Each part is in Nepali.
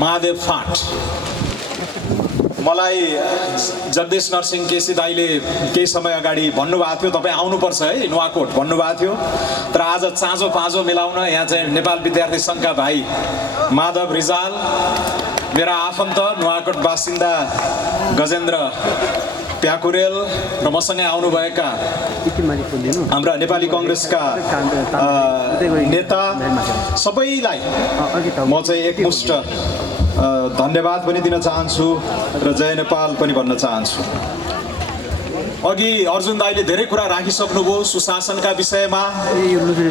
महादेव फाँट। मलाई जगदीश नरसिंह केसी दाईले केही समय अगाडि भन्नुभएको थियो तपाईँ आउनुपर्छ है नुवाकोट भन्नुभएको थियो। तर आज चाँजो पाँजो मिलाउन यहाँ चाहिँ नेपाल विद्यार्थी सङ्घका भाइ माधव रिजाल, मेरा आफन्त नुवाकोट बासिन्दा गजेन्द्र प्याकुरेल र मसँगै आउनुभएका हाम्रा नेपाली कङ्ग्रेसका नेता सबैलाई म चाहिँ एकमुष्ट धन्यवाद पनि दिन चाहन्छु र जय नेपाल पनि भन्न चाहन्छु। अघि अर्जुन दाईले धेरै कुरा राखिसक्नुभयो सुशासनका विषयमा,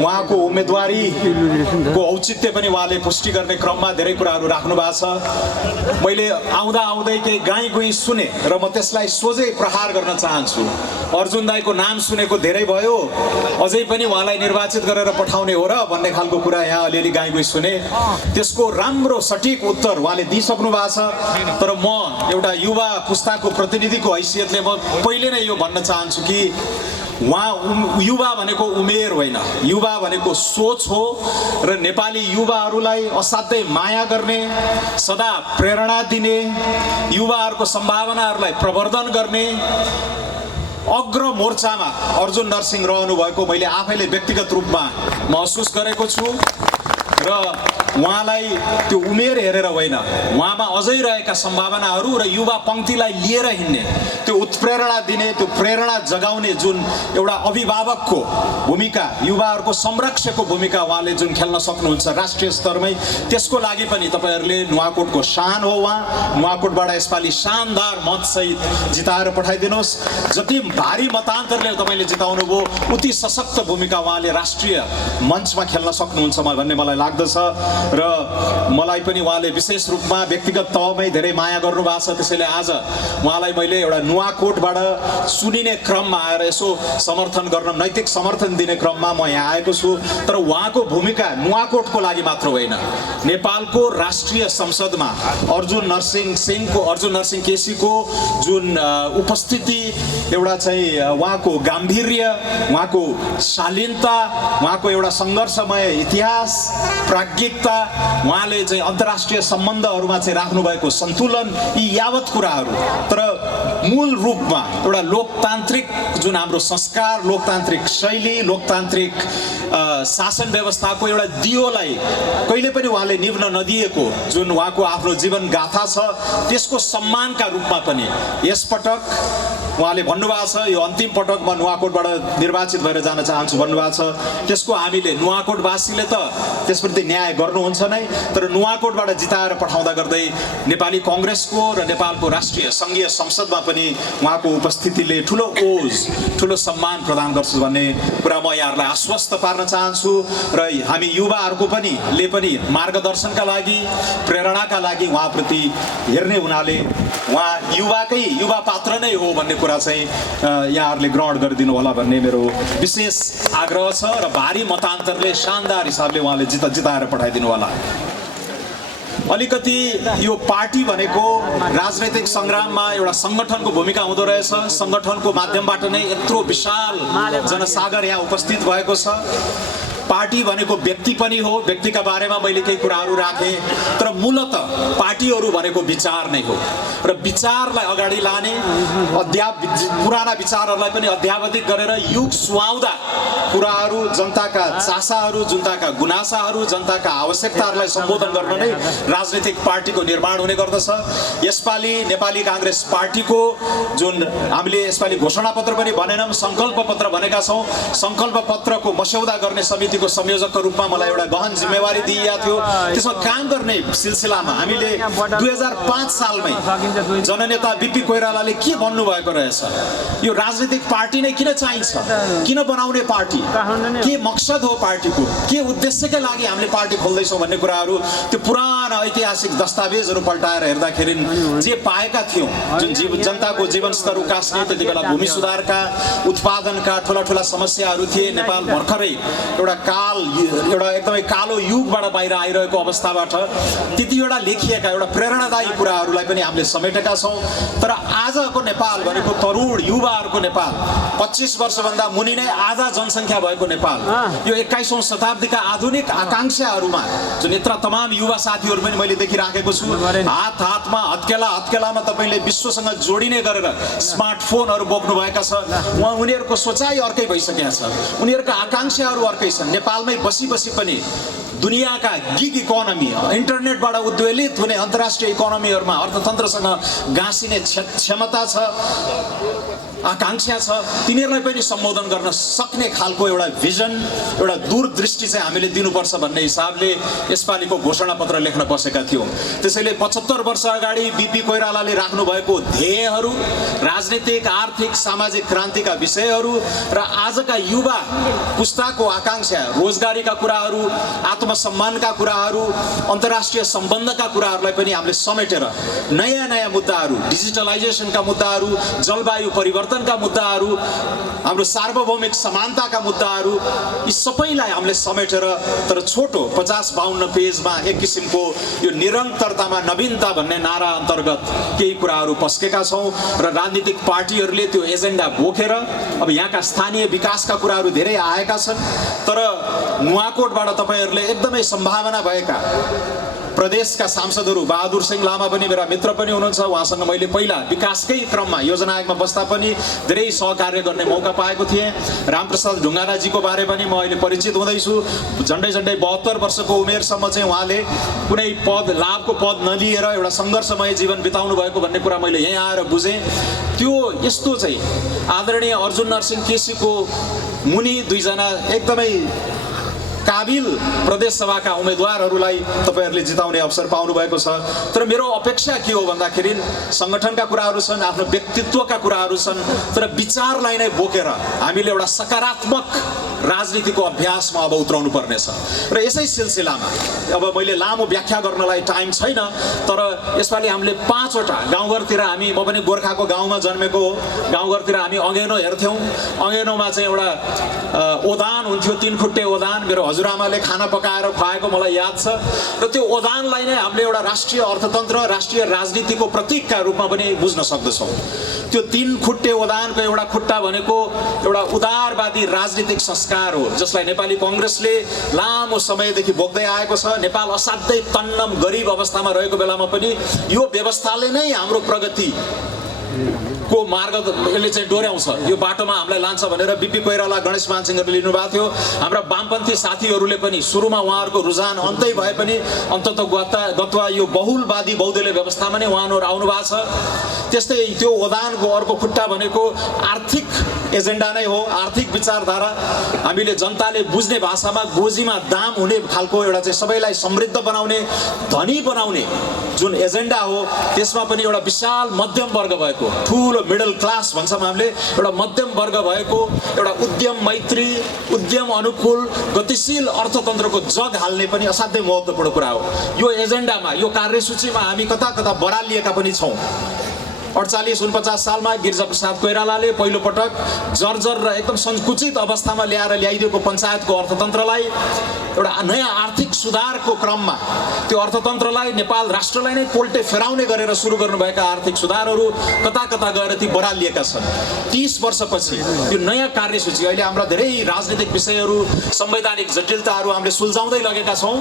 उहाँको उम्मेदवारीको औचित्य पनि उहाँले पुष्टि गर्ने क्रममा धेरै कुराहरू राख्नु भएको छ। मैले आउँदा आउँदै केही गाई गुई सुने र म त्यसलाई सोझै प्रहार गर्न चाहन्छु। अर्जुन दाईको नाम सुनेको धेरै भयो, अझै पनि उहाँलाई निर्वाचित गरेर पठाउने हो र भन्ने खालको कुरा यहाँ अलिअलि गाई गुई सुने। त्यसको राम्रो सठिक उत्तर उहाँले दिइसक्नु भएको छ। तर म एउटा युवा पुस्ताको प्रतिनिधिको हैसियतले म पहिले नै यो भन्न चाहन्छु कि युवा भनेको उमेर होइन, युवा भनेको सोच हो र नेपाली युवाहरूलाई असाध्यै माया गर्ने, सदा प्रेरणा दिने, युवाहरूको सम्भावनाहरूलाई प्रवर्धन गर्ने अग्र मोर्चामा अर्जुन नरसिंह रहनु भएको मैले आफैले व्यक्तिगत रूपमा महसुस गरेको छु। र उहाँलाई त्यो उमेर हेरेर होइन, उहाँमा अझै रहेका सम्भावनाहरू र युवा पङ्क्तिलाई लिएर हिँड्ने, त्यो उत्प्रेरणा दिने, त्यो प्रेरणा जगाउने जुन एउटा अभिभावकको भूमिका, युवाहरूको संरक्षकको भूमिका उहाँले जुन खेल्न सक्नुहुन्छ राष्ट्रिय स्तरमै, त्यसको लागि पनि तपाईँहरूले नुवाकोटको शान हो। उहाँ नुवाकोटबाट यसपालि शानदार मतसहित जिताएर पठाइदिनुहोस्। जति भारी मतान्तरले तपाईँले जिताउनु भयो उति सशक्त भूमिका उहाँले राष्ट्रिय मञ्चमा खेल्न सक्नुहुन्छ भन्ने मलाई लाग्दछ। र मलाई पनि उहाँले विशेष रूपमा व्यक्तिगत तहमै धेरै माया गर्नु भएको छ। त्यसैले आज उहाँलाई मैले एउटा नुवाकोटबाट सुनिने क्रममा आएर यसो समर्थन गर्न, नैतिक समर्थन दिने क्रममा म यहाँ आएको छु। तर उहाँको भूमिका नुवाकोटको लागि मात्र होइन, नेपालको राष्ट्रिय संसदमा अर्जुन नरसिंह केसीको जुन उपस्थिति, एउटा चाहिँ उहाँको गाम्भीर्य, उहाँको शालीनता, उहाँको एउटा सङ्घर्षमय इतिहास, प्राज्ञिकता, उहाँले चाहिँ अन्तर्राष्ट्रिय सम्बन्धहरूमा चाहिँ राख्नुभएको सन्तुलन, यी यावत कुराहरू। तर मूल रूपमा एउटा लोकतान्त्रिक जुन हाम्रो संस्कार, लोकतान्त्रिक शैली, लोकतान्त्रिक शासन व्यवस्थाको एउटा दियोलाई कहिले पनि उहाँले निभ्न नदिएको जुन उहाँको आफ्नो जीवन गाथा छ, त्यसको सम्मानका रूपमा पनि यसपटक उहाँले भन्नुभएको छ यो अन्तिम पटक म नुवाकोटबाट निर्वाचित भएर जान चाहन्छु भन्नुभएको छ। त्यसको हामीले नुवाकोटवासीले त त्यसप्रति न्याय गर्नुहुन्छ नै, तर नुवाकोटबाट जिताएर पठाउँदा गर्दै नेपाली कङ्ग्रेसको र नेपालको राष्ट्रिय सङ्घीय संसदमा पनि उहाँको उपस्थितिले ठुलो ओज, ठुलो सम्मान प्रदान गर्छ भन्ने कुरा म यहाँहरूलाई आश्वस्त पार्न चाहन्छु। र हामी युवाहरूको पनि मार्गदर्शनका लागि, प्रेरणाका लागि उहाँप्रति हेर्ने हुनाले उहाँ युवा पात्र नै हो भन्ने कुरा चाहिँ यहाँहरूले ग्रहण गरिदिनु होला भन्ने मेरो विशेष आग्रह छ। र भारी मतान्तरले शानदार हिसाबले उहाँले जिताएर पठाइदिनु होला। अलिकति यो पार्टी भनेको राजनैतिक सङ्ग्राममा एउटा सङ्गठनको भूमिका हुँदो रहेछ। सङ्गठनको माध्यमबाट नै यत्रो विशाल जनसागर यहाँ उपस्थित भएको छ। पार्टी भनेको व्यक्ति पनि हो, व्यक्तिका बारेमा मैले केही कुराहरू राखेँ, तर मूलत पार्टीहरू भनेको विचार नै हो। र विचारलाई अगाडि लाने, पुराना विचारहरूलाई पनि अध्यावधिक गरेर युग सुहाउँदा कुराहरू, जनताका चासाहरू, जनताका गुनासाहरू, जनताका आवश्यकताहरूलाई सम्बोधन गर्न नै राजनीतिक पार्टीको निर्माण हुने गर्दछ। यसपालि नेपाली काङ्ग्रेस पार्टीको जुन हामीले यसपालि घोषणापत्र पनि भनेनौँ, सङ्कल्प पत्र भनेका छौँ। सङ्कल्प पत्रको मस्यौदा गर्ने समितिको संयोजकको रूपमा मलाई एउटा गहन जिम्मेवारी दिइएको थियो। त्यसमा काम गर्ने सिलसिलामा हामीले 2005 सालमै जननेता बिपी कोइरालाले के भन्नुभएको रहेछ, यो राजनीतिक पार्टी नै किन चाहिन्छ, किन बनाउने पार्टी, के मकसद हो पार्टीको, के उद्देश्यका लागि हामीले पार्टी खोल्दैछौँ भन्ने कुराहरू त्यो पुराना ऐतिहासिक दस्तावेजहरू पल्टाएर हेर्दाखेरि जे पाएका थियौँ, जुन जनताको जीवनस्तर उकास्ने, त्यति बेला भूमि सुधारका, उत्पादनका ठुला समस्याहरू थिए। नेपाल भर्खरै एउटा एकदमै कालो युगबाट बाहिर आइरहेको अवस्थाबाट त्यति बेला लेखिएका एउटा प्रेरणादायी कुराहरूलाई पनि हामीले समेटेका छौँ। तर आजको नेपाल भनेको तरुण युवाहरूको नेपाल, 25 वर्षभन्दा मुनि नै आधा जनसङ्ख्या भएको नेपाल, यो 21औं शताब्दीका आधुनिक आकाङ्क्षाहरूमा जुन यत्र तमाम युवा साथीहरू मिसालहरू पनि मैले देखिराखेको छु। हात हातमा हत्केलामा तपाईँले विश्वसँग जोडिने गरेर स्मार्टफोनहरू बोक्नुभएका छ। उनीहरूको सोचाइ अर्कै भइसकेका छ, उनीहरूका आकांक्षाहरू अर्कै छन्। नेपालमै बसी पनि दुनियाँका गिग इकोनोमी, इन्टरनेटबाट उद्वेलित हुने अन्तर्राष्ट्रिय इकोनोमीहरूमा अर्थतन्त्रसँग गाँसिने क्षमता छ, आकांक्षा छ। तिनीहरूलाई पनि सम्बोधन गर्न सक्ने खालको एउटा भिजन, एउटा दूरदृष्टि चाहिँ हामीले दिनुपर्छ भन्ने हिसाबले यसपालिको घोषणापत्र लेख्न बसेका थियौँ। त्यसैले 75 वर्ष अगाडि बिपी कोइरालाले राख्नु भएको ध्येयहरू, राजनीतिक, आर्थिक, सामाजिक क्रान्तिका विषयहरू र आजका युवा पुस्ताको आकांक्षा, रोजगारीका कुराहरू, आत्मसम्मानका कुराहरू, अन्तर्राष्ट्रिय सम्बन्धका कुराहरूलाई पनि हामीले समेटेर नयाँ मुद्दाहरू, डिजिटलाइजेसनका मुद्दाहरू, जलवायु परिवर्तनका मुद्दाहरू, हाम्रो सार्वभौमिक समानताका मुद्दाहरू, यी सबैलाई हामीले समेटेर तर छोटो 50-52 पेजमा एक किसिमको यो निरन्तरतामा नवीनता भन्ने नारा अन्तर्गत केही कुराहरू पस्केका छौँ र राजनीतिक पार्टीहरूले त्यो एजेन्डा बोकेर अब यहाँका स्थानीय विकासका कुराहरू धेरै आएका छन्। तर नुवाकोटबाट तपाईँहरूले एकदमै सम्भावना भएका प्रदेशका सांसदहरू, बहादुर सिंह लामा पनि मेरा मित्र पनि हुनुहुन्छ, उहाँसँग मैले पहिला विकासकै क्रममा योजना आयोगमा बस्दा पनि धेरै सहकार्य गर्ने मौका पाएको थिएँ। रामप्रसाद ढुङ्गानाजीको बारे पनि म अहिले परिचित हुँदैछु। झन्डै 72 वर्षको उमेरसम्म चाहिँ उहाँले कुनै लाभको पद नलिएर एउटा सङ्घर्षमय जीवन बिताउनु भएको भन्ने कुरा मैले यहीँ आएर बुझेँ। त्यो यस्तो चाहिँ आदरणीय अर्जुन नरसिंह केसीको मुनि दुईजना एकदमै काबिल प्रदेश सभाका उम्मेदवारहरूलाई तपाईँहरूले जिताउने अवसर पाउनु भएको छ। तर मेरो अपेक्षा के हो भन्दाखेरि सङ्गठनका कुराहरू छन्, आफ्नो व्यक्तित्वका कुराहरू छन्, तर विचारलाई नै बोकेर हामीले एउटा सकारात्मक राजनीतिको अभ्यासमा अब उत्रनु पर्नेछ। र यसै सिलसिलामा अब मैले लामो व्याख्या गर्नलाई टाइम छैन, तर यसपालि हामीले 5वटा गाउँघरतिर हामी, म पनि गोर्खाको गाउँमा जन्मेको हो, गाउँघरतिर हामी अँगेनो हेर्थ्यौँ। अँगेनोमा चाहिँ एउटा ओदान हुन्थ्यो, 3 खुट्टे ओदान। मेरो हजुरआमाले खाना पकाएर खुवाएको मलाई याद छ। र त्यो ओदानलाई नै हामीले एउटा राष्ट्रिय अर्थतन्त्र, राष्ट्रिय राजनीतिको प्रतीकका रूपमा पनि बुझ्न सक्दछौँ। त्यो 3 खुट्टे ओदानको एउटा खुट्टा भनेको एउटा उदारवादी राजनीतिक संस्कार हो, जसलाई नेपाली कांग्रेसले लामो समयदेखि बोक्दै आएको छ। नेपाल असाध्यै तन्नम गरिब अवस्थामा रहेको बेलामा पनि यो व्यवस्थाले नै हाम्रो प्रगति को मार्ग यसले चाहिँ डोर्याउँछ, यो बाटोमा हामीलाई लान्छ भनेर बिपी कोइराला, गणेश मानसिंहले लिनुभएको थियो। हाम्रा वामपन्थी साथीहरूले पनि सुरुमा उहाँहरूको रुझान अन्तै भए पनि अन्ततः यो बहुलवादी बहुदलीय व्यवस्थामा नै उहाँहरू आउनु भएको छ। त्यस्तै त्यो ओदानको अर्को खुट्टा भनेको आर्थिक एजेन्डा नै हो, आर्थिक विचारधारा। हामीले जनताले बुझ्ने भाषामा गोजीमा दाम हुने खालको एउटा चाहिँ सबैलाई समृद्ध बनाउने, धनी बनाउने जुन एजेन्डा हो, त्यसमा पनि एउटा विशाल मध्यम वर्ग भएको, ठुलो मिडल क्लास भन्छौँ हामीले, एउटा मध्यम वर्ग भएको, एउटा उद्यम मैत्री, उद्यम अनुकूल, गतिशील अर्थतन्त्रको जग हाल्ने पनि असाध्यै महत्त्वपूर्ण कुरा हो। यो एजेन्डामा, यो कार्यसूचीमा हामी कता कता बरालिएका पनि छौँ। 48-49 सालमा गिरिजाप्रसाद कोइरालाले पहिलो पटक जर्जर र एकदम सङ्कुचित अवस्थामा ल्याइदिएको पञ्चायतको अर्थतन्त्रलाई एउटा नयाँ आर्थिक सुधारको क्रममा त्यो अर्थतन्त्रलाई, नेपाल राष्ट्रलाई नै पोल्टे फेराउने गरेर सुरु गर्नुभएका आर्थिक सुधारहरू कता कता गएर ती बरालिएका छन्। 30 वर्षपछि यो नयाँ कार्यसूची, अहिले हाम्रा धेरै राजनीतिक विषयहरू, संवैधानिक जटिलताहरू हामीले सुल्झाउँदै लगेका छौँ।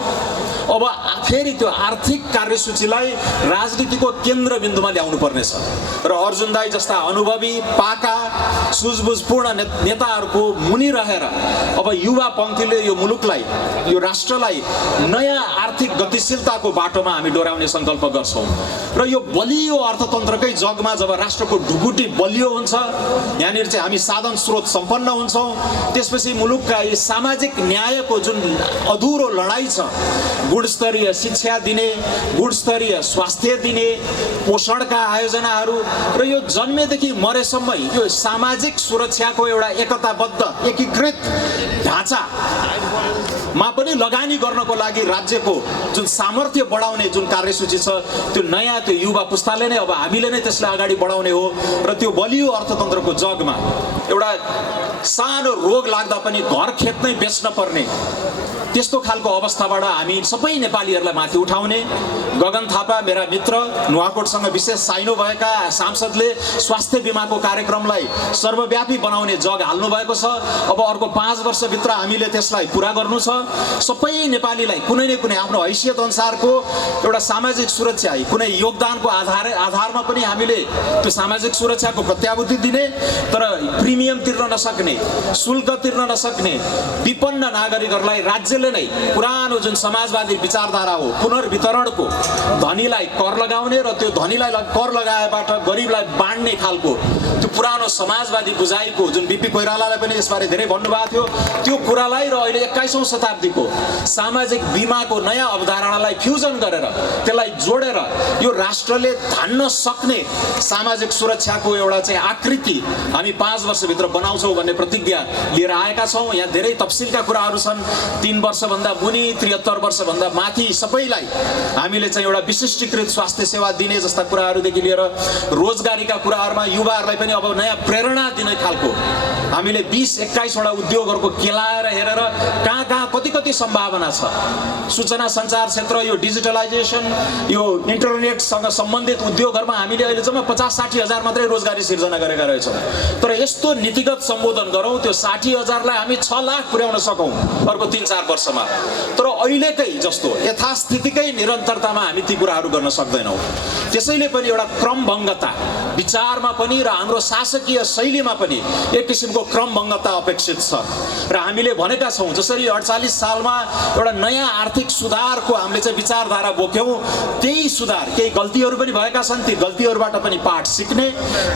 अब फेरि त्यो आर्थिक कार्यसूचीलाई राजनीतिको केन्द्रबिन्दुमा ल्याउनु पर्नेछ र अर्जुन दाई जस्ता अनुभवी, पाका, सुझबुझपूर्ण नेताहरूको मुनि रहेर अब युवा पङ्क्तिले यो मुलुकलाई, यो राष्ट्रलाई नयाँ आर्थिक गतिशीलताको बाटोमा हामी डोर्याउने सङ्कल्प गर्छौँ। र यो बलियो अर्थतन्त्रकै जगमा जब राष्ट्रको ढुकुटी बलियो हुन्छ, यहाँनिर चाहिँ हामी साधन स्रोत सम्पन्न हुन्छौँ, त्यसपछि मुलुकका यी सामाजिक न्यायको जुन अधुरो लडाइँ छ, गुणस्तरीय शिक्षा दिने, गुणस्तरीय स्वास्थ्य दिने, पोषणका आयोजनाहरू र यो जन्मेदेखि मरेसम्म यो सामाजिक सुरक्षाको एउटा एकताबद्ध एकीकृत ढाँचामा पनि लगानी गर्नको लागि राज्यको जुन सामर्थ्य बढाउने जुन कार्यसूची छ, त्यो नयाँ त्यो युवा पुस्ताले नै, अब हामीले नै त्यसलाई अगाडि बढाउने हो। र त्यो बलियो अर्थतन्त्रको जगमा एउटा सानो रोग लाग्दा पनि घर खेत नै बेच्न पर्ने त्यस्तो खालको अवस्थाबाट हामी सबै नेपालीहरूलाई माथि उठाउने। गगन थापा मेरा मित्र, नुवाकोटसँग विशेष साइनो भएका सांसदले स्वास्थ्य बिमाको कार्यक्रमलाई सर्वव्यापी बनाउने जग हाल्नु भएको छ। अब अर्को 5 वर्षभित्र हामीले त्यसलाई पुरा गर्नु छ। सबै नेपालीलाई कुनै न कुनै आफ्नो हैसियत अनुसारको एउटा सामाजिक सुरक्षा, कुनै योगदानको आधारमा पनि हामीले त्यो सामाजिक सुरक्षाको प्रत्याभूति दिने, तर प्रिमियम तिर्न नसक्ने, शुल्क तिर्न नसक्ने विपन्न नागरिकहरूलाई राज्यले नै पुरानो जुन समाजवादी विचारधारा हो पुनर्वितरणको, धनीलाई कर लगाउने र त्यो धनीलाई कर लगाएबाट गरिबलाई बाँड्ने खालको त्यो पुरानो समाजवादी बुझाइको जुन बीपी कोइरालालाई पनि यसबारे धेरै भन्नुभएको थियो, त्यो कुरालाई र अहिले 21औं शताब्दीको सामाजिक बिमाको नयाँ अवधारणालाई फ्युजन गरेर त्यसलाई जोडेर यो राष्ट्रले धान्न सक्ने सामाजिक सुरक्षाको एउटा चाहिँ आकृति हामी 5 वर्षभित्र बनाउँछौँ भन्ने प्रतिज्ञा लिएर आएका छौँ। यहाँ धेरै तफसिलका कुराहरू छन्। 3 वर्षभन्दा मुनि, 73 वर्षभन्दा माथि सबैलाई हामीले चाहिँ एउटा विशिष्टीकृत स्वास्थ्य सेवा दिने जस्ता कुराहरूदेखि लिएर रोजगारीका कुराहरूमा युवाहरूलाई पनि अब नयाँ प्रेरणा दिने खालको हामीले 20-21 वटा उद्योगहरूको केलाएर हेरेर कहाँ कति सम्भावना छ। सूचना सञ्चार क्षेत्र, यो डिजिटलाइजेसन, यो इन्टरनेटसँग सम्बन्धित उद्योगहरूमा हामीले अहिले जम्मा 50-60 हजार मात्रै रोजगारी सिर्जना गरेका रहेछौँ। तर यस्तो नीतिगत सम्बोधन गरौँ त्यो 60 हजारलाई हामी 6 लाख पुर्याउन सकौँ अर्को 3-4 वर्षमा। तर अहिलेकै जस्तो यथास्थितिकै निरन्तरतामा हामी ती कुराहरू गर्न सक्दैनौँ। त्यसैले पनि एउटा क्रमभङ्गता विचारमा पनि र हाम्रो शासकीय शैलीमा पनि एक किसिमको क्रमभङ्गता अपेक्षित छ। र हामीले भनेका छौँ जसरी 48 सालमा एउटा नयाँ आर्थिक सुधारको हामीले चाहिँ विचारधारा बोक्यौँ, त्यही सुधार केही गल्तीहरू पनि भएका छन्, ती गल्तीहरूबाट पनि पाठ सिक्ने,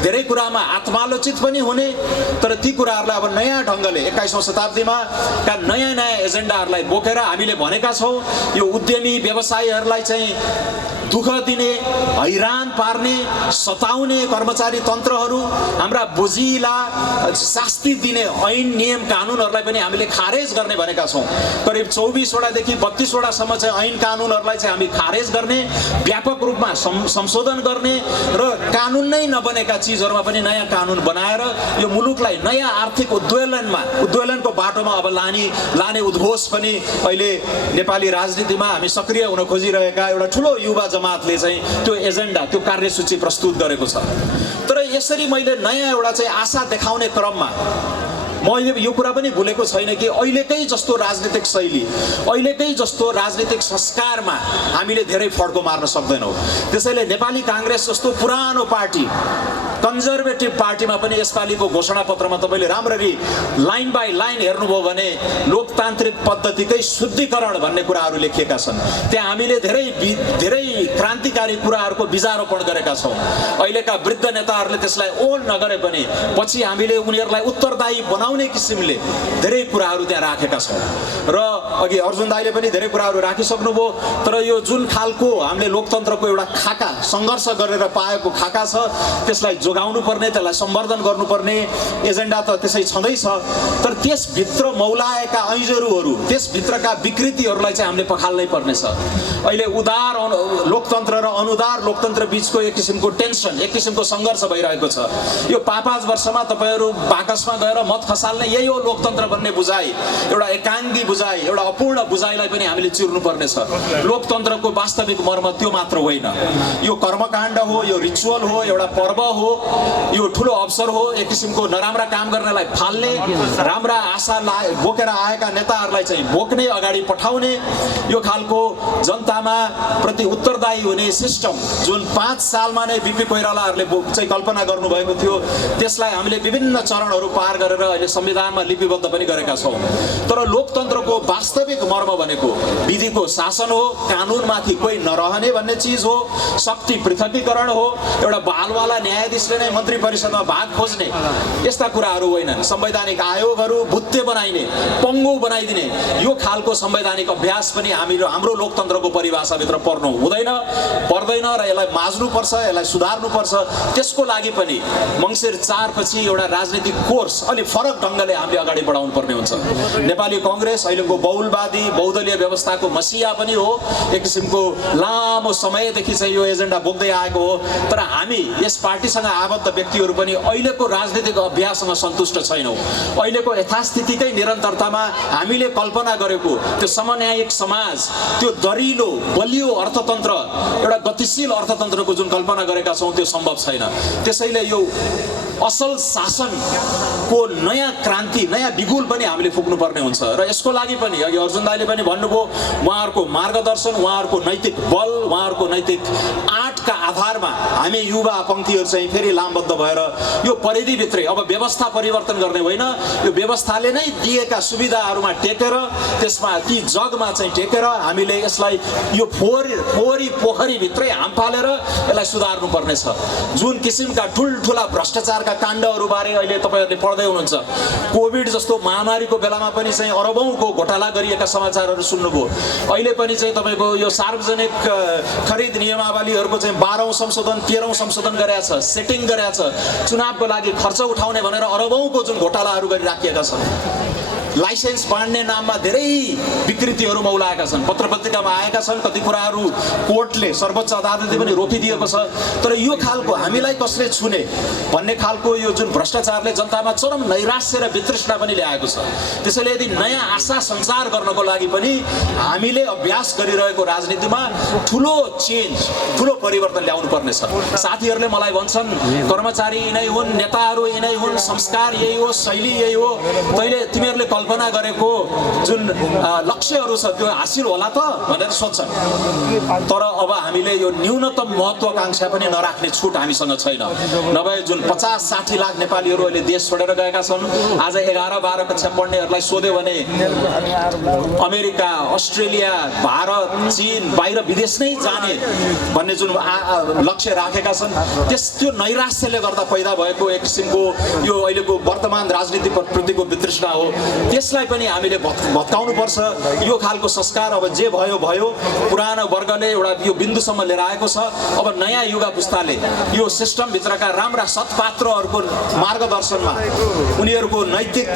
धेरै कुरामा आत्मालोचित पनि हुने, तर ती कुराहरूलाई अब नयाँ ढङ्गले 21औं शताब्दीमा का नयाँ एजेन्डाहरूलाई बोकेर हामीले भनेका छौँ यो उद्यमी व्यवसायीहरूलाई चाहिँ दुःख दिने, हैरान पार्ने, सताउने कर्मचारी तन्त्रहरू, हाम्रा बोझिला शास्ति दिने ऐन नियम कानुनहरूलाई पनि हामीले खारेज गर्ने भनेका छौँ। करिब 24 वटादेखि 32 वटासम्म चाहिँ ऐन कानुनहरूलाई चाहिँ हामी खारेज गर्ने, व्यापक रूपमा संशोधन गर्ने र कानुन नै नबनेका चिजहरूमा पनि नयाँ कानुन बनाएर यो मुलुकलाई नयाँ आर्थिक उद्वेलनको बाटोमा अब लाने उद्घोष पनि अहिले नेपाली राजनीतिमा हामी सक्रिय हुन खोजिरहेका एउटा ठुलो युवा जमातले चाहिँ त्यो एजेन्डा, त्यो कार्यसूची प्रस्तुत गरेको छ। तर यसरी मैले नयाँ एउटा चाहिँ आशा देखाउने क्रममा मैले यो कुरा पनि भुलेको छैन कि अहिलेकै जस्तो राजनीतिक शैली, अहिलेकै जस्तो राजनीतिक संस्कारमा हामीले धेरै फड्को मार्न सक्दैनौँ। त्यसैले नेपाली काङ्ग्रेस जस्तो पुरानो पार्टी, कन्जर्भेटिभ पार्टीमा पनि यसपालिको घोषणापत्रमा तपाईँले राम्ररी लाइन बाई लाइन हेर्नुभयो भने लोकतान्त्रिक पद्धतिकै शुद्धिकरण भन्ने कुराहरू लेखिएका छन्। त्यहाँ हामीले धेरै क्रान्तिकारी कुराहरूको बिजारोपण गरेका छौँ। अहिलेका वृद्ध नेताहरूले त्यसलाई ओन नगरे पनि पछि हामीले उनीहरूलाई उत्तरदायी बनाउने किसिमले धेरै कुराहरू त्यहाँ राखेका छौँ। र अघि अर्जुन दाइले पनि धेरै कुराहरू राखिसक्नुभयो। तर यो जुन खालको हामीले लोकतन्त्रको एउटा खाका सङ्घर्ष गरेर पाएको खाका छ, त्यसलाई जोगाउनु पर्ने, त्यसलाई सम्वर्धन गर्नुपर्ने एजेन्डा त त्यसै छँदैछ। तर त्यसभित्र मौलाएका ऐजरूहरू, त्यसभित्रका विकृतिहरूलाई चाहिँ हामीले पखाल्नै पर्नेछ। अहिले उदार लोकतन्त्र र अनुदार लोकतन्त्र बिचको एक किसिमको टेन्सन, एक किसिमको सङ्घर्ष भइरहेको छ। यो 5-5 वर्षमा तपाईँहरू बाकसमा गएर मत खसाल्ने यही हो लोकतन्त्र भन्ने बुझाइ, एउटा एकाङ्गी बुझाइ, एउटा अपूर्ण बुझाइलाई पनि हामीले चिर्नु पर्नेछ। लोकतन्त्रको वास्तविक मर्म त्यो मात्र होइन। यो कर्मकाण्ड हो, यो रिचुअल हो, एउटा पर्व हो, यो ठुलो अवसर हो। एक किसिमको नराम्रा काम गर्नेलाई फाल्ने, राम्रा आशा बोकेर आएका नेताहरूलाई चाहिँ बोक्ने, अगाडि पठाउने, यो खालको जनतामा प्रति उत्तरदायी हुने सिस्टम जुन 5 सालमा नै बीपी कोइरालाहरूले चाहिँ कल्पना गर्नुभएको थियो, त्यसलाई हामीले विभिन्न चरणहरू पार गरेर अहिले संविधानमा लिपिबद्ध पनि गरेका छौँ। तर लोकतन्त्रको वास्तविक मर्म भनेको विधिको शासन हो, कानुनमाथि कोही नरहने भन्ने चिज हो, शक्ति पृथकीकरण हो, एउटा बालवाला न्यायाधीशले नै मन्त्री परिषदमा भाग खोज्ने यस्ता कुराहरू होइनन्। संवैधानिक आयोगहरू भुत्ते बनाइने, पङ्गु बनाइदिने यो खालको संवैधानिक अभ्यास पनि हाम्रो लोकतन्त्रको परिभाषाभित्र पर्नु हुँदैन। पर्दैन र यसलाई माझ्नुपर्छ, यसलाई सुधार्नुपर्छ। त्यसको लागि पनि मङ्सिर 4 पछि एउटा राजनीतिक कोर्स अलि फरक ढङ्गले हामीले अगाडि बढाउनु पर्ने हुन्छ। नेपाली कांग्रेस अहिलेको बहुलवादी बहुदलीय व्यवस्थाको मसिया पनि हो, एक किसिमको लामो समयदेखि चाहिँ यो एजेन्डा बोक्दै आएको हो। तर हामी यस पार्टीसँग आबद्ध व्यक्तिहरू पनि अहिलेको राजनीतिक अभ्याससँग सन्तुष्ट छैनौँ। अहिलेको यथास्थितिकै निरन्तरतामा हामीले कल्पना गरेको त्यो समन्यायिक समाज, त्यो दरिलो बलियो अर्थतन्त्र, एउटा गतिशील अर्थतन्त्रको जुन कल्पना गरेका छौँ त्यो सम्भव छैन। त्यसैले यो असल शासनको नयाँ क्रान्ति, नयाँ बिगुल पनि हामीले फुक्नुपर्ने हुन्छ। र यसको लागि पनि अघि अर्जुन दाइले पनि भन्नुभयो, उहाँहरूको मार्गदर्शन, उहाँहरूको नैतिक बल, उहाँहरूको नैतिक आँटका आधारमा हामी युवा पङ्क्तिहरू चाहिँ फेरि लामबद्ध भएर यो परिधिभित्रै अब व्यवस्था परिवर्तन गर्ने होइन, यो व्यवस्थाले नै दिएका सुविधाहरूमा टेकेर, त्यसमा ती जगमा चाहिँ टेकेर हामीले यसलाई यो फोहोरी पोखरीभित्रै हामफालेर यसलाई सुधार्नुपर्नेछ। जुन किसिमका ठुल्ठुला भ्रष्टाचारका काण्डहरूबारे अहिले तपाईँहरूले पढ्दै हुनुहुन्छ, कोभिड जस्तो महामारीको बेलामा पनि चाहिँ अरबौँको घोटाला गरिएका समाचारहरू सुन्नुभयो। अहिले पनि चाहिँ तपाईँको यो सार्वजनिक खरिद नियमावलीहरूको चाहिँ 12औं संशोधन 13औं संशोधन गरेका छ, सेटिङ गरेका छ। चुनावको लागि खर्च उठाउने भनेर अरबौँको जुन घोटालाहरू गरिराखिएका छन्, लाइसेन्स बाँड्ने नाममा धेरै विकृतिहरू मौलाएका छन्, पत्र पत्रिकामा आएका छन्। कति कुराहरू कोर्टले, सर्वोच्च अदालतले पनि रोकिदिएको छ। तर यो खालको हामीलाई कसले छुने भन्ने खालको यो जुन भ्रष्टाचारले जनतामा चरम नैराश्य र वितृष्णा पनि ल्याएको छ। त्यसैले यदि नयाँ आशा सञ्चार गर्नको लागि पनि हामीले अभ्यास गरिरहेको राजनीतिमा ठुलो चेन्ज, ठुलो परिवर्तन ल्याउनु पर्नेछ। साथीहरूले मलाई भन्छन् कर्मचारी यिनै हुन्, नेताहरू यिनै हुन्, संस्कार यही हो, शैली यही हो, तैँले तिमीहरूले कल्पना गरेको जुन लक्ष्यहरू छ त्यो हासिल होला त भनेर सोच्छन्। तर अब हामीले यो न्यूनतम महत्त्वाकांक्षा पनि नराख्ने छुट हामीसँग छैन। नभए जुन 50-60 लाख नेपालीहरू अहिले देश छोडेर गएका छन्, आज 11-12 कक्षा पढ्नेहरूलाई सोध्यो भने अमेरिका, अस्ट्रेलिया, भारत, चीन, बाहिर विदेश नै जाने भन्ने जुन लक्ष्य राखेका छन्, त्यो नैराश्यले गर्दा पैदा भएको एक किसिमको यो अहिलेको वर्तमान राजनीति प्रतिको वितृष्णा हो। त्यसलाई पनि हामीले भत्काउनु पर्छ। यो खालको संस्कार अब जे भयो भयो, पुरानो वर्गले एउटा यो बिन्दुसम्म लिएर आएको छ। अब नयाँ युवा पुस्ताले यो सिस्टमभित्रका राम्रा सत्पात्रहरूको मार्गदर्शनमा, उनीहरूको नैतिक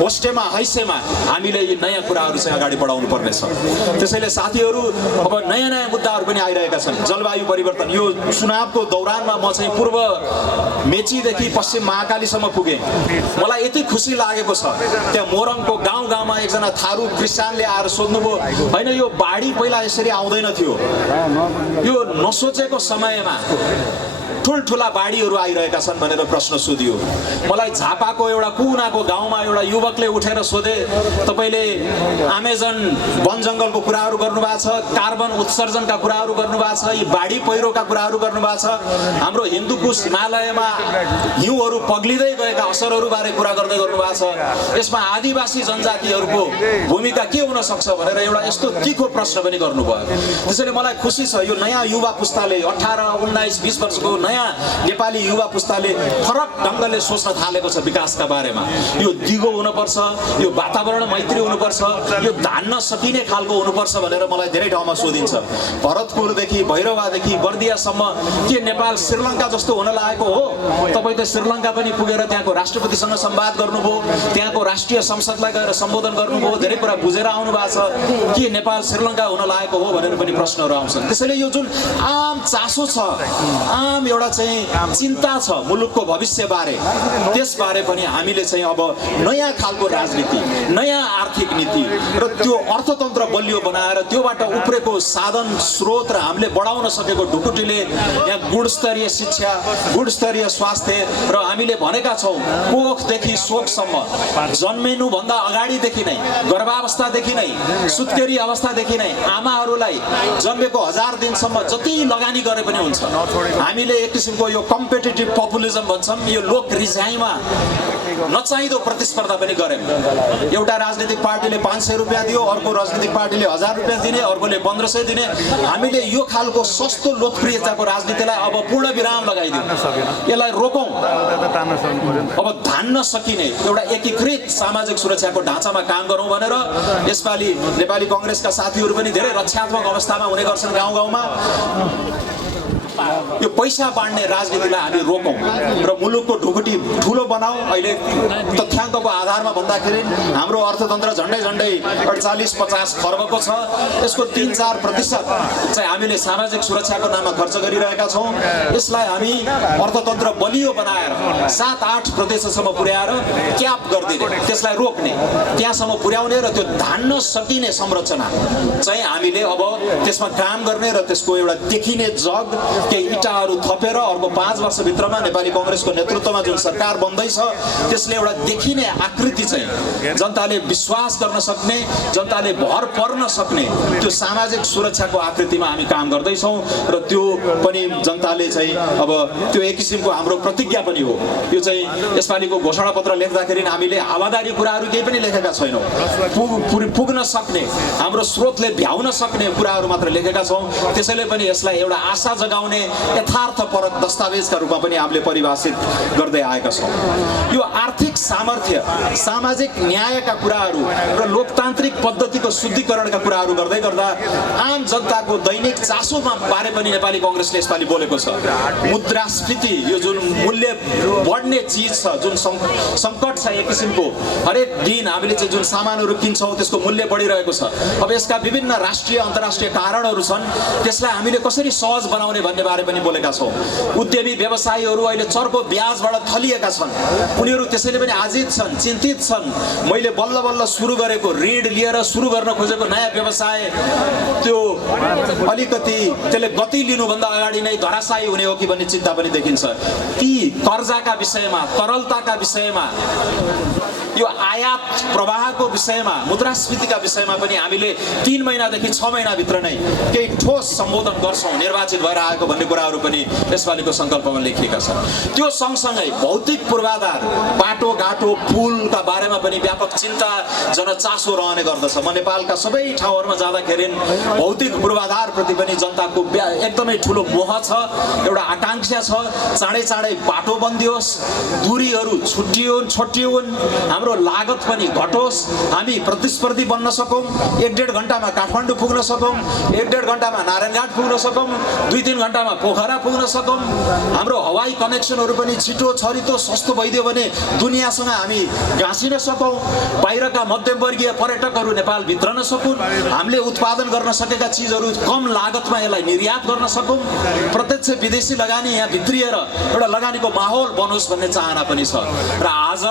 होस्टेमा हैसेमा हामीले यी नयाँ कुराहरू चाहिँ अगाडि बढाउनु पर्नेछ। त्यसैले साथीहरू, अब नयाँ नयाँ मुद्दाहरू पनि आइरहेका छन्। जलवायु परिवर्तन, यो चुनावको दौरानमा म चाहिँ पूर्व मेचीदेखि पश्चिम महाकालीसम्म पुगेँ। मलाई यति खुसी लागेको छ, त्यहाँ मोरङको गाउँ गाउँमा एकजना थारू क्रिस्चियनले आएर सोध्नुभयो, होइन यो बाढी पहिला यसरी आउँदैन थियो, यो नसोचेको समयमा ठुल्ठुला बाढीहरू आइरहेका छन् भनेर प्रश्न सोधियो। मलाई झापाको एउटा कुनाको गाउँमा एउटा युवकले उठेर सोधे, तपाईँले अमेजन वन जङ्गलको कुराहरू गर्नुभएको छ, कार्बन उत्सर्जनका कुराहरू गर्नुभएको छ, यी बाढी पहिरोका कुराहरू गर्नुभएको छ, हाम्रो हिन्दुकुश हिमालयमा हिउँहरू पग्लिँदै गएका असरहरूबारे कुरा गर्दै गर्नुभएको छ, यसमा आदिवासी जनजातिहरूको भूमिका के हुन सक्छ भनेर एउटा यस्तो तीखो प्रश्न पनि गर्नुभयो। त्यसैले मलाई खुसी छ, यो नयाँ युवा पुस्ताले 18, 19, 20 वर्षको नयाँ नेपाली युवा पुस्ताले फरक ढङ्गले सोच्न थालेको छ विकासका बारेमा। यो दिगो हुनुपर्छ, यो वातावरण मैत्री हुनुपर्छ, यो धान्न सकिने खालको हुनुपर्छ भनेर मलाई धेरै ठाउँमा सोधिन्छ। भरतपुरदेखि भैरवादेखि बर्दियासम्म के नेपाल श्रीलङ्का जस्तो हुन लागेको हो? तपाईँ त श्रीलङ्का पनि पुगेर त्यहाँको राष्ट्रपतिसँग संवाद गर्नुभयो, त्यहाँको राष्ट्रिय संसदलाई गएर सम्बोधन गर्नुभयो, धेरै कुरा बुझेर आउनु भएको छ। के नेपाल श्रीलङ्का हुन लागेको हो भनेर पनि प्रश्नहरू आउँछन्। त्यसैले यो जुन आम चासो छ, आम एउटा चाहिँ चिन्ता छ मुलुकको भविष्यबारे, त्यसबारे पनि हामीले चाहिँ अब नयाँ खालको राजनीति, नयाँ आर्थिक नीति र त्यो अर्थतन्त्र बलियो बनाएर त्योबाट उब्रेको साधन स्रोत र हामीले बढाउन सकेको ढुकुटीले यहाँ गुणस्तरीय शिक्षा, गुणस्तरीय स्वास्थ्य र हामीले भनेका छौँ कोखदेखि शोकसम्म, जन्मिनुभन्दा अगाडिदेखि नै, गर्भावस्थादेखि नै, सुत्केरी अवस्थादेखि नै आमाहरूलाई जन्मेको 1000 दिनसम्म जति लगानी गरे पनि हुन्छ। हामीले एक किसिमको यो कम्पिटिटिभ पपुलिजम भन्छौँ, यो लोक रिझाइमा नचाहिँदो प्रतिस्पर्धा पनि गर्यौँ। एउटा राजनीतिक पार्टीले 500 रुपियाँ दियो, अर्को राजनीतिक पार्टीले 1000 रुपियाँ दिने, अर्कोले 1500 दिने। हामीले यो खालको सस्तो लोकप्रियताको राजनीतिलाई अब पूर्ण विराम लगाइदिउँ, यसलाई रोकौँ। अब धान्न सकिने एउटा एकीकृत सामाजिक सुरक्षा सुरक्षाको ढाँचामा काम गरौँ भनेर यसपालि नेपाली कांग्रेसका साथीहरू पनि धेरै रक्षात्मक अवस्थामा हुने गर्छन् गाउँ गाउँमा। यो पैसा बाँड्ने राजनीतिलाई हामी रोकौँ र मुलुकको ढुकुटी ठुलो बनाऊ। अहिले तथ्याङ्कको आधारमा भन्दाखेरि हाम्रो अर्थतन्त्र झन्डै 48-50 खर्बको छ। यसको 3-4% चाहिँ हामीले सामाजिक सुरक्षाको नाममा खर्च गरिरहेका छौँ। यसलाई हामी अर्थतन्त्र बलियो बनाएर 7-8 प्रतिशतसम्म पुर्याएर क्याप गरिदिने, त्यसलाई रोक्ने, त्यहाँसम्म पुर्याउने र त्यो धान्न सकिने संरचना चाहिँ हामीले अब त्यसमा काम गर्ने र त्यसको एउटा देखिने जग केही इटाहरू थपेर अर्को 5 वर्षभित्रमा नेपाली कांग्रेसको नेतृत्वमा जुन सरकार बन्दैछ त्यसले एउटा देखिने आकृति चाहिँ जनताले विश्वास गर्न सक्ने, जनताले भर पर्न सक्ने त्यो सामाजिक सुरक्षाको आकृतिमा हामी काम गर्दैछौँ र त्यो पनि जनताले चाहिँ अब त्यो एक किसिमको हाम्रो प्रतिज्ञा पनि हो। यो चाहिँ यसपालिको घोषणा पत्र लेख्दाखेरि हामीले हावादारी कुराहरू केही पनि लेखेका छैनौँ। पुग्न सक्ने, हाम्रो स्रोतले भ्याउन सक्ने कुराहरू मात्र लेखेका छौँ। त्यसैले पनि यसलाई एउटा आशा जगाउने यथार्थपरक दस्तावेजका रूपमा पनि हामीले परिभाषित गर्दै आएका छौँ। यो आर्थिक सामर्थ्य, सामाजिक न्यायका कुराहरू र लोकतान्त्रिक पद्धतिको शुद्धिकरणका कुराहरू गर्दै गर्दा आम जनताको दैनिक चासोमा पारे पनि नेपाली कांग्रेसले यसपालि बोलेको छ। मुद्रास्फीति, यो जुन मूल्य बढ्ने चिज छ, जुन सङ्कट छ एक किसिमको, हरेक दिन हामीले चाहिँ जुन सामानहरू किन्छौँ त्यसको मूल्य बढिरहेको छ। अब यसका विभिन्न राष्ट्रिय अन्तर्राष्ट्रिय कारणहरू छन्, त्यसलाई हामीले कसरी सहज बनाउने भन्ने बारे पनि बोलेका छौँ। उद्यमी व्यवसायीहरू अहिले चर्को ब्याजबाट थलिएका छन्। उनीहरू त्यसैले पनि आजित छन्, चिन्तित छन्। मैले बल्ल बल्ल सुरु गरेको, ऋण लिएर सुरु गर्न खोजेको नयाँ व्यवसाय त्यो अलिकति त्यसले गति लिनुभन्दा अगाडि नै धराशायी हुने हो कि भन्ने चिन्ता पनि देखिन्छ। ती कर्जाका विषयमा, तरलताका विषयमा, यो आयात प्रवाहको विषयमा, मुद्रास्फीतिका विषयमा पनि हामीले 3 महिनादेखि 6 महिनाभित्र नै केही ठोस सम्बोधन गर्छौँ, निर्वाचित भएर आएको भन्ने कुराहरू पनि यसपालिको सङ्कल्पमा लेखिएका छन्। त्यो सँगसँगै भौतिक पूर्वाधार, बाटोघाटो, पुलका बारेमा पनि व्यापक चिन्ता, जनचासो रहने गर्दछ। म नेपालका सबै ठाउँहरूमा जाँदाखेरि भौतिक पूर्वाधारप्रति पनि जनताको एकदमै ठुलो मोह छ, एउटा आकाङ्क्षा छ। चाँडै चाँडै बाटो बन्दियोस्, दूरीहरू छोटियोन्, हाम्रो लागत पनि घटोस्, हामी प्रतिस्पर्धी बन्न सकौँ, 1-1.5 घण्टामा काठमाडौँ पुग्न सकौँ, 1-1.5 घण्टामा नारायणघाट पुग्न सकौँ, 2-3 घण्टामा पोखरा पुग्न सकौँ। हाम्रो हवाई कनेक्सनहरू पनि छिटो छरितो सस्तो भइदियो भने दुनियाँसँग हामी गाँसिन सकौँ। बाहिरका मध्यमवर्गीय पर्यटकहरू नेपाल भित्रन सकुन्। हामीले उत्पादन गर्न सकेका चिजहरू कम लागतमा यसलाई निर्यात गर्न सकौँ। प्रत्यक्ष विदेशी लगानी यहाँ भित्रिएर एउटा लगानीको माहौल बनोस् भन्ने चाहना पनि छ। र आज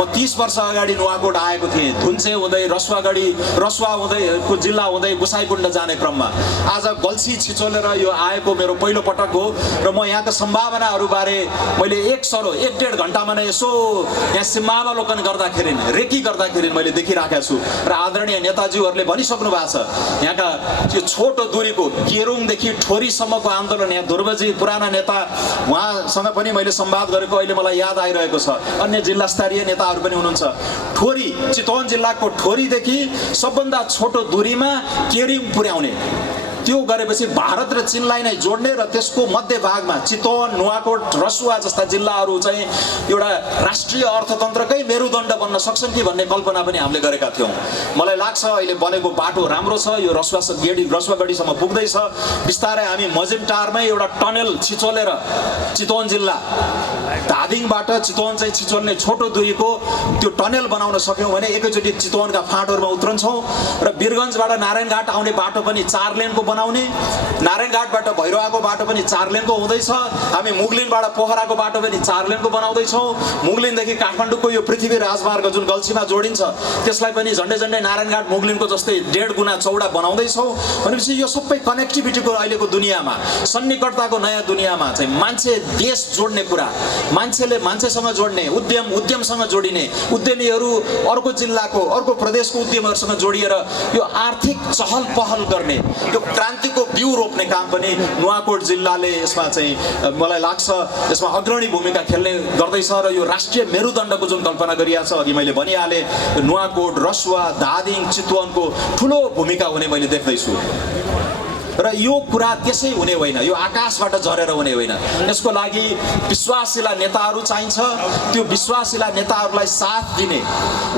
म 30 वर्ष अगाडि नुवाकोट आएको थिएँ, धुन्चे हुँदै रसुवा हुँदै जिल्ला हुँदै गुसाइकुण्ड जाने क्रममा। आज गल्छी छिचोलेर यो आएको मेरो पहिलो पटक हो र म यहाँको सम्भावनाहरू बारे मैले 1.5 घण्टामा नै यसो यहाँ सीमावलोकन गर्दाखेरि, रेकी गर्दाखेरि मैले देखिराखेको छु। र आदरणीय नेताजीहरूले भनिसक्नु भएको छ, यहाँका त्यो छोटो दूरीको गेरुङदेखि ठोरीसम्मको आन्दोलन, यहाँ ध्रुवजी पुराना नेता, उहाँसँग पनि मैले संवाद गरेको अहिले मलाई याद आइरहेको छ। अन्य जिल्ला स्तरीय नेताहरू पनि हुनुहुन्छ। ठोरी, चितवन जिल्लाको ठोरीदेखि सबभन्दा छोटो दूरीमा केरिङ पुर्याउने, त्यो गरेपछि भारत र चीनलाई नै जोड्ने र त्यसको मध्यभागमा चितवन, नुवाकोट, रसुवा जस्ता जिल्लाहरू चाहिँ एउटा राष्ट्रिय अर्थतन्त्रकै मेरुदण्ड बन्न सक्छन् कि भन्ने कल्पना पनि हामीले गरेका थियौँ। मलाई लाग्छ अहिले बनेको बाटो राम्रो छ, यो रसुवागढीसम्म पुग्दैछ। बिस्तारै हामी मजिमटारमै एउटा टनेल छिचोलेर चितवन जिल्ला धादिङबाट चितवन चाहिँ छिचोल्ने छोटो दूरीको त्यो टनेल बनाउन सक्यौँ भने एकैचोटि चितवनका फाँटहरूमा उत्रन्छौँ। र वीरगन्जबाट नारायणघाट आउने बाटो पनि 4 लेनको बनाउने, नारायणघाटबाट भैरवाको बाटो पनि 4 लेनको हुँदैछ। हामी मुगलिनबाट पोखराको बाटो पनि 4 लेनको बनाउँदैछौँ। मुगलिनदेखि काठमाडौँको यो पृथ्वी राजमार्ग जुन गल्छीमा जोडिन्छ त्यसलाई पनि झन्डै नारायणघाट मुगलिनको जस्तै 1.5 गुणा चौडा बनाउँदैछौँ। भनेपछि यो सबै कनेक्टिभिटीको अहिलेको दुनियाँमा, सन्निकटताको नयाँ दुनियाँमा चाहिँ मान्छे देश जोड्ने कुरा, मान्छेले मान्छेसँग जोड्ने, उद्यमसँग जोडिने, उद्यमीहरू अर्को जिल्लाको, अर्को प्रदेशको उद्यमहरूसँग जोडिएर यो आर्थिक चहल पहल गर्ने, यो क्रान्तिको बिउ रोप्ने काम पनि नुवाकोट जिल्लाले यसमा चाहिँ मलाई लाग्छ यसमा अग्रणी भूमिका खेल्ने गर्दैछ। र यो राष्ट्रिय मेरुदण्डको जुन कल्पना गरिएको छ, अघि मैले भनिहालेँ, नुवाकोट, रसुवा, धादिङ, चितवनको ठुलो भूमिका हुने मैले देख्दैछु। र यो कुरा त्यसै हुने होइन, यो आकाशबाट झरेर हुने होइन। यसको लागि विश्वासिला नेताहरू चाहिन्छ। त्यो विश्वासिला नेताहरूलाई साथ दिने,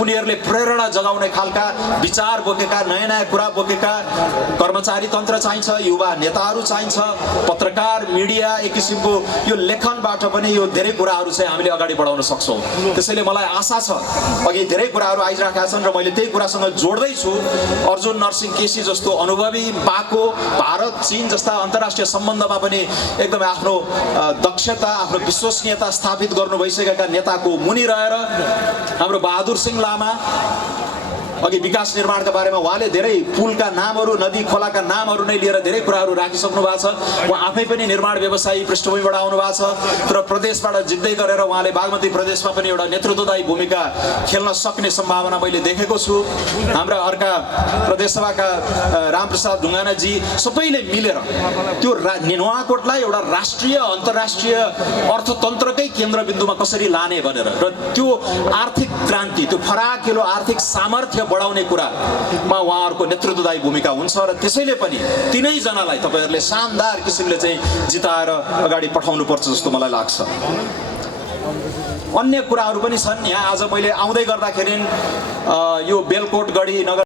उनीहरूले प्रेरणा जगाउने खालका विचार बोकेका, नयाँ नयाँ कुरा बोकेका कर्मचारी तन्त्र चाहिन्छ, युवा नेताहरू चाहिन्छ, पत्रकार, मिडिया, एक किसिमको यो लेखनबाट पनि यो धेरै कुराहरू चाहिँ हामीले अगाडि बढाउन सक्छौँ। त्यसैले मलाई आशा छ, अघि धेरै कुराहरू आइरहेका छन् र मैले त्यही कुरासँग जोड्दैछु। अर्जुन नरसिंह केसी जस्तो अनुभवी, पाको, भारत चीन जस्ता अन्तर्राष्ट्रिय सम्बन्धमा पनि एकदमै आफ्नो दक्षता, आफ्नो विश्वसनीयता स्थापित गर्नु भइसकेका नेताको मुनि रहेर हाम्रो बहादुर सिंह लामा अघि विकास निर्माणका बारेमा उहाँले धेरै पुलका नामहरू, नदी खोलाका नामहरू नै लिएर धेरै कुराहरू राखिसक्नु भएको छ। उहाँ आफै पनि निर्माण व्यवसायी पृष्ठभूमिबाट आउनु भएको छ, तर प्रदेशबाट जित्दै गरेर उहाँले बागमती प्रदेशमा पनि एउटा नेतृत्वदायी भूमिका खेल्न सक्ने सम्भावना मैले देखेको छु। हाम्रा अर्का प्रदेशसभाका रामप्रसाद ढुङ्गानाजी सबैले मिलेर त्यो नुवाकोटलाई एउटा राष्ट्रिय अन्तर्राष्ट्रिय अर्थतन्त्रकै केन्द्रबिन्दुमा कसरी लाने भनेर, र त्यो आर्थिक क्रान्ति, त्यो फराकिलो आर्थिक सामर्थ्य बढाउने कुरामा उहाँहरूको नेतृत्वदायी भूमिका हुन्छ। र त्यसैले पनि तिनैजनालाई तपाईँहरूले शानदार किसिमले चाहिँ जिताएर अगाडि पठाउनु पर्छ जस्तो मलाई लाग्छ। अन्य कुराहरू पनि छन् यहाँ। आज मैले आउँदै गर्दाखेरि यो बेलकोट गढी नगर